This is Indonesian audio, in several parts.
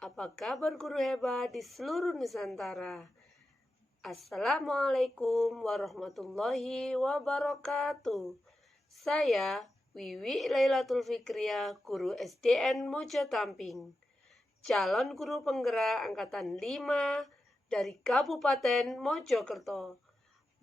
Apa kabar guru hebat di seluruh Nusantara? Assalamualaikum warahmatullahi wabarakatuh. Saya Wiwi Lailatul Fikriah, guru SDN Mojo Tamping, calon guru penggerak angkatan 5 dari Kabupaten Mojokerto.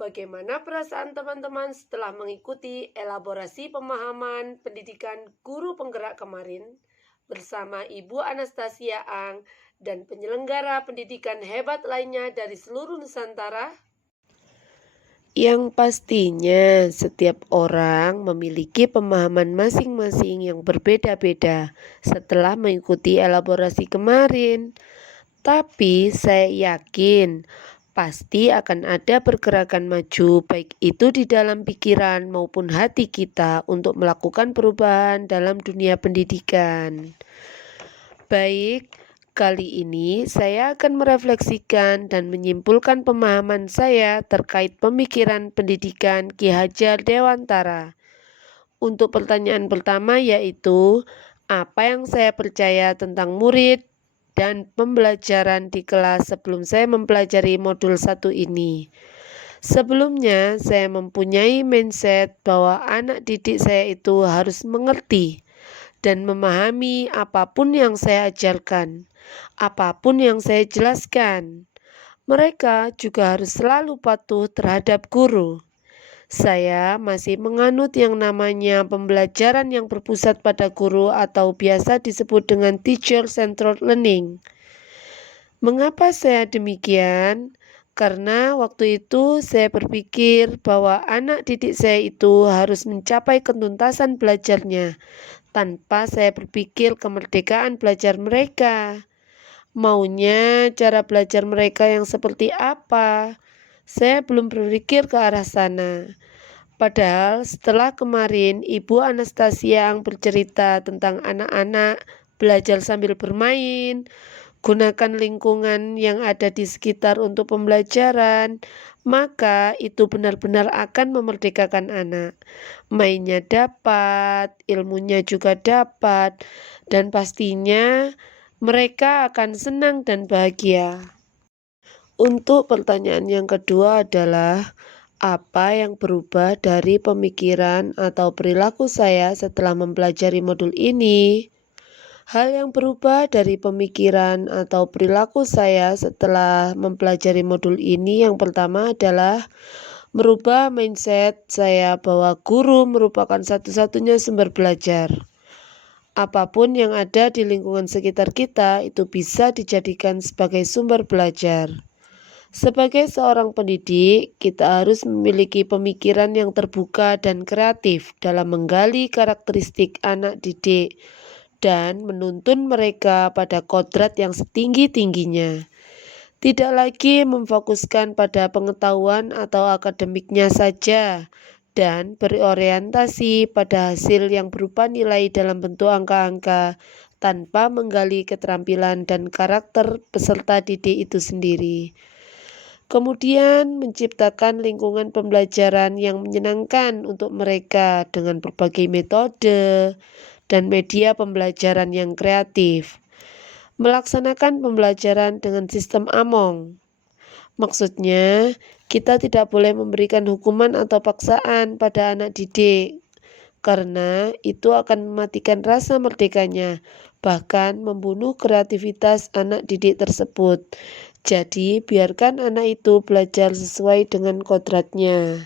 Bagaimana perasaan teman-teman setelah mengikuti elaborasi pemahaman pendidikan guru penggerak kemarin bersama Ibu Anastasia Ang dan penyelenggara pendidikan hebat lainnya dari seluruh Nusantara? Yang pastinya setiap orang memiliki pemahaman masing-masing yang berbeda-beda setelah mengikuti elaborasi kemarin. Tapi saya yakin pasti akan ada pergerakan maju baik itu di dalam pikiran maupun hati kita untuk melakukan perubahan dalam dunia pendidikan. Baik, kali ini saya akan merefleksikan dan menyimpulkan pemahaman saya terkait pemikiran pendidikan Ki Hajar Dewantara. Untuk pertanyaan pertama yaitu, apa yang saya percaya tentang murid dan pembelajaran di kelas sebelum saya mempelajari modul 1 ini. Sebelumnya, saya mempunyai mindset bahwa anak didik saya itu harus mengerti dan memahami apapun yang saya ajarkan, apapun yang saya jelaskan. Mereka juga harus selalu patuh terhadap guru. Saya masih menganut yang namanya pembelajaran yang berpusat pada guru atau biasa disebut dengan teacher-centered learning. Mengapa saya demikian? Karena waktu itu saya berpikir bahwa anak didik saya itu harus mencapai ketuntasan belajarnya tanpa saya berpikir kemerdekaan belajar mereka. Maunya cara belajar mereka yang seperti apa? Saya belum berpikir ke arah sana. Padahal setelah kemarin Ibu Anastasia yang bercerita tentang anak-anak belajar sambil bermain, gunakan lingkungan yang ada di sekitar untuk pembelajaran, maka itu benar-benar akan memerdekakan anak. Mainnya dapat, ilmunya juga dapat, dan pastinya mereka akan senang dan bahagia. Untuk pertanyaan yang kedua adalah, apa yang berubah dari pemikiran atau perilaku saya setelah mempelajari modul ini? Hal yang berubah dari pemikiran atau perilaku saya setelah mempelajari modul ini yang pertama adalah merubah mindset saya bahwa guru merupakan satu-satunya sumber belajar. Apapun yang ada di lingkungan sekitar kita itu bisa dijadikan sebagai sumber belajar. Sebagai seorang pendidik, kita harus memiliki pemikiran yang terbuka dan kreatif dalam menggali karakteristik anak didik dan menuntun mereka pada kodrat yang setinggi-tingginya. Tidak lagi memfokuskan pada pengetahuan atau akademiknya saja dan berorientasi pada hasil yang berupa nilai dalam bentuk angka-angka tanpa menggali keterampilan dan karakter peserta didik itu sendiri. Kemudian menciptakan lingkungan pembelajaran yang menyenangkan untuk mereka dengan berbagai metode dan media pembelajaran yang kreatif. Melaksanakan pembelajaran dengan sistem Among. Maksudnya, kita tidak boleh memberikan hukuman atau paksaan pada anak didik, karena itu akan mematikan rasa merdekanya, bahkan membunuh kreativitas anak didik tersebut. Jadi, biarkan anak itu belajar sesuai dengan kodratnya.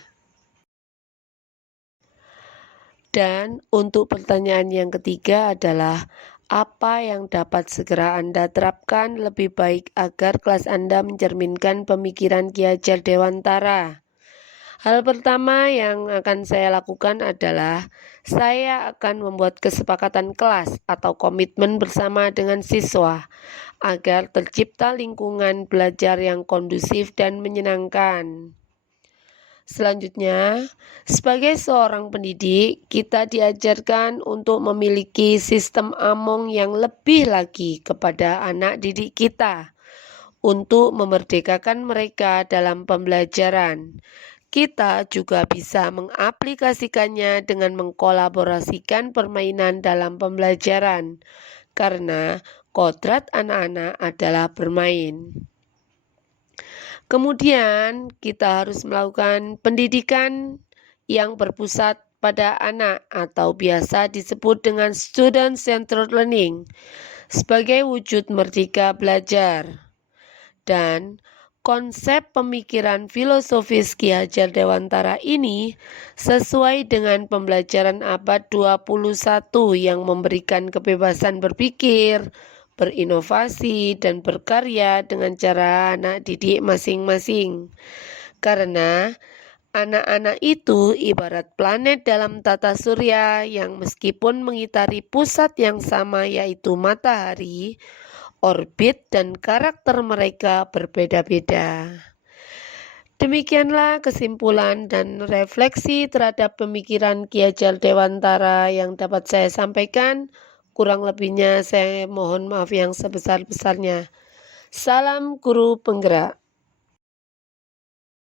Dan untuk pertanyaan yang ketiga adalah, apa yang dapat segera Anda terapkan lebih baik agar kelas Anda mencerminkan pemikiran Ki Hajar Dewantara? Hal pertama yang akan saya lakukan adalah saya akan membuat kesepakatan kelas atau komitmen bersama dengan siswa agar tercipta lingkungan belajar yang kondusif dan menyenangkan. Selanjutnya, sebagai seorang pendidik, kita diajarkan untuk memiliki sistem Among yang lebih lagi kepada anak didik kita untuk memerdekakan mereka dalam pembelajaran. Kita juga bisa mengaplikasikannya dengan mengkolaborasikan permainan dalam pembelajaran. karena kodrat anak-anak adalah bermain. Kemudian kita harus melakukan pendidikan yang berpusat pada anak atau biasa disebut dengan student-centered learning sebagai wujud merdeka belajar. Dan konsep pemikiran filosofis Ki Hajar Dewantara ini sesuai dengan pembelajaran abad 21 yang memberikan kebebasan berpikir, berinovasi, dan berkarya dengan cara anak didik masing-masing. Karena anak-anak itu ibarat planet dalam tata surya yang meskipun mengitari pusat yang sama yaitu matahari, orbit dan karakter mereka berbeda-beda. Demikianlah kesimpulan dan refleksi terhadap pemikiran Ki Hajar Dewantara yang dapat saya sampaikan. Kurang lebihnya saya mohon maaf yang sebesar-besarnya. Salam guru penggerak.